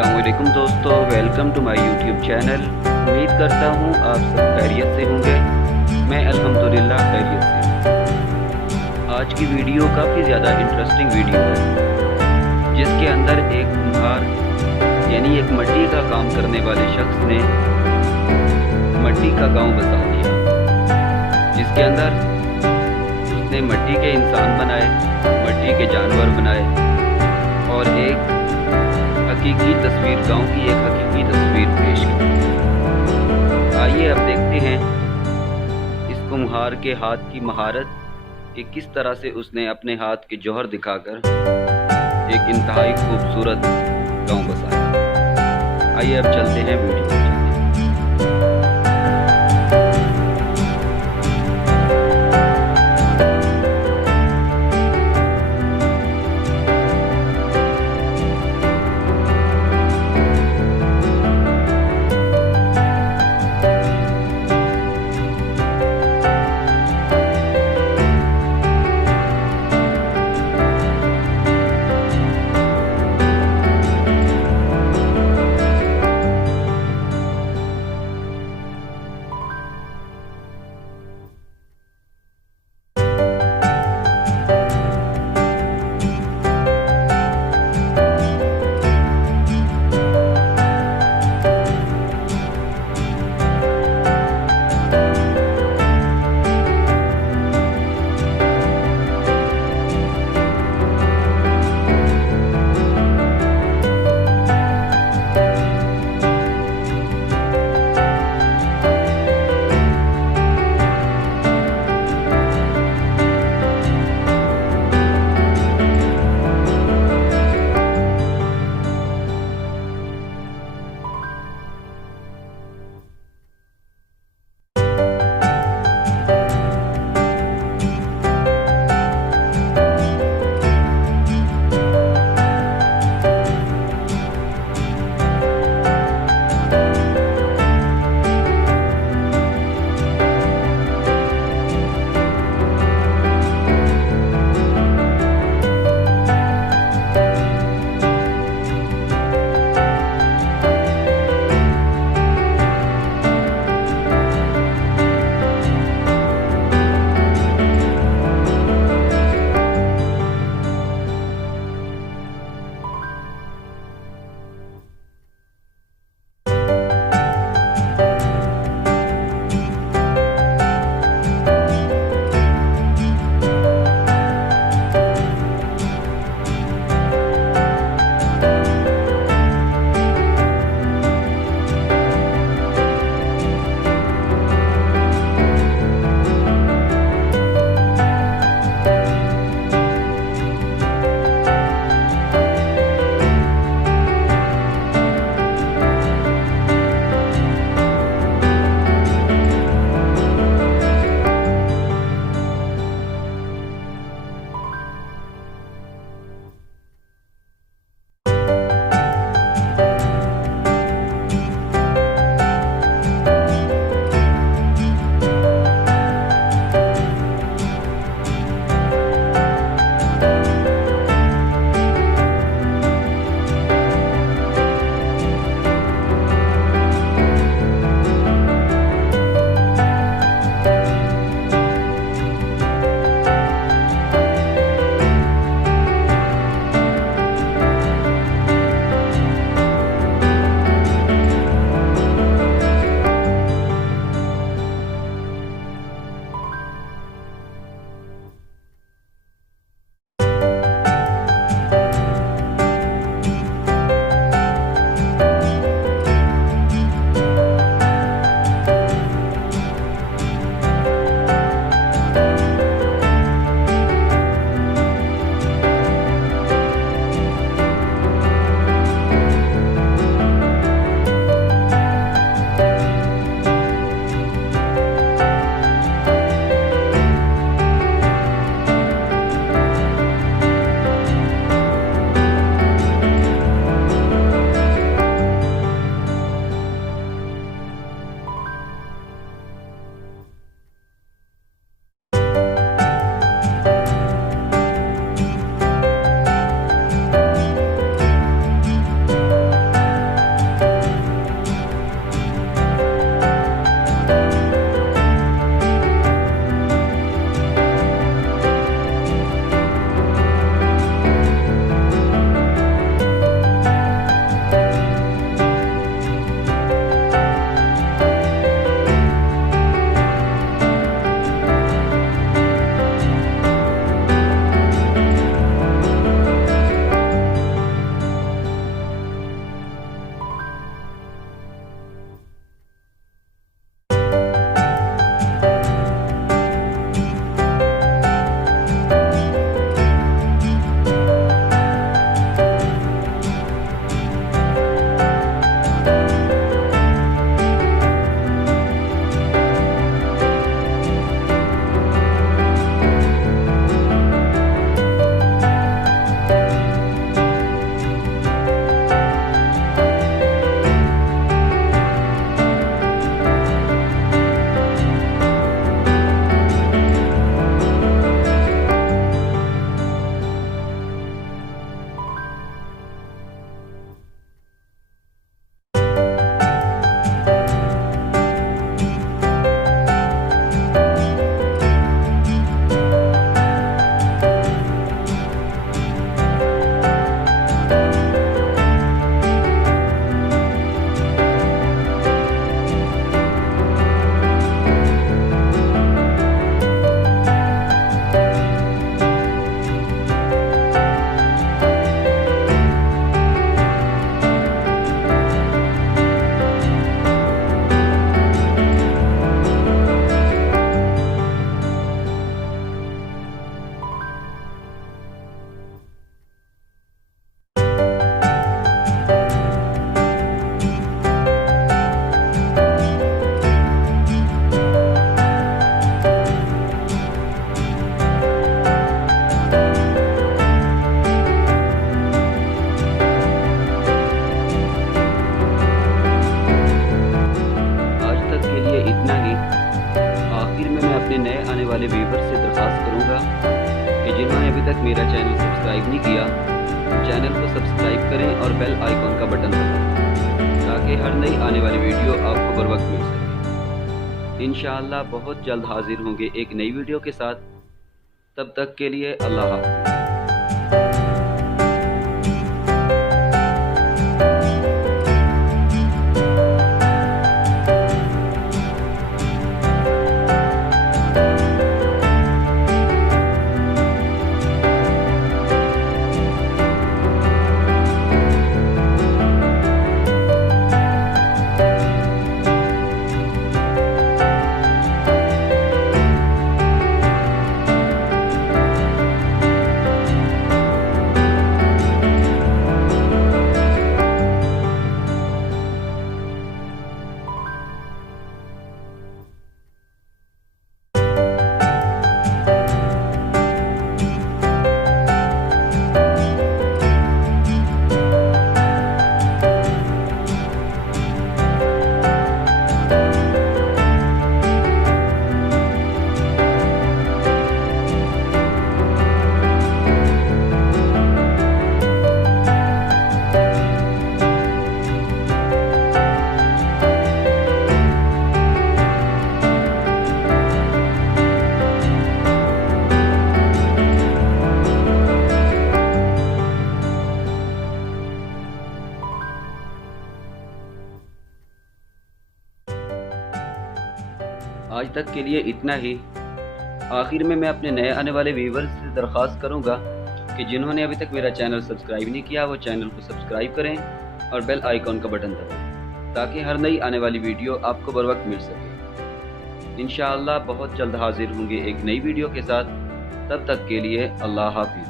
अस्सलामुअलैकुम दोस्तों, welcome to my YouTube channel. उम्मीद करता हूँ आप सब खैरियत से होंगे। मैं अल्हम्दुलिल्लाह खैरियत से हूँ। आज की वीडियो काफ़ी ज़्यादा इंटरेस्टिंग वीडियो है, जिसके अंदर एक कुम्हार यानी एक मिट्टी का काम करने वाले शख्स ने मिट्टी का गांव बसा दिया, जिसके अंदर उसने मिट्टी के इंसान बनाए, मिट्टी के जानवर बनाए और एक हकीकी तस्वीर, गांव की एक हकीकी तस्वीर पेश की। आइए अब देखते हैं इस कुम्हार के हाथ की महारत कि किस तरह से उसने अपने हाथ के जौहर दिखाकर एक इंतहाई खूबसूरत गांव बसाया। आइए अब चलते हैं वीडियो में। वाले व्यूअर्स से दरख्वास्त करूँगा कि जिन्होंने अभी तक मेरा चैनल सब्सक्राइब नहीं किया, चैनल को सब्सक्राइब करें और बेल आइकॉन का बटन दबाएं ताकि हर नई आने वाली वीडियो आपको बर वक्त मिल सके। इंशाअल्लाह बहुत जल्द हाजिर होंगे एक नई वीडियो के साथ। तब तक के लिए अल्लाह हाफ़िज़। आज तक के लिए इतना ही। आखिर में मैं अपने नए आने वाले व्यूअर्स से दरख्वास्त करूंगा कि जिन्होंने अभी तक मेरा चैनल सब्सक्राइब नहीं किया वो चैनल को सब्सक्राइब करें और बेल आइकॉन का बटन दबाएं ताकि हर नई आने वाली वीडियो आपको बर वक्त मिल सके। इंशाअल्लाह बहुत जल्द हाजिर होंगे एक नई वीडियो के साथ। तब तक के लिए अल्लाह हाफ़िज़।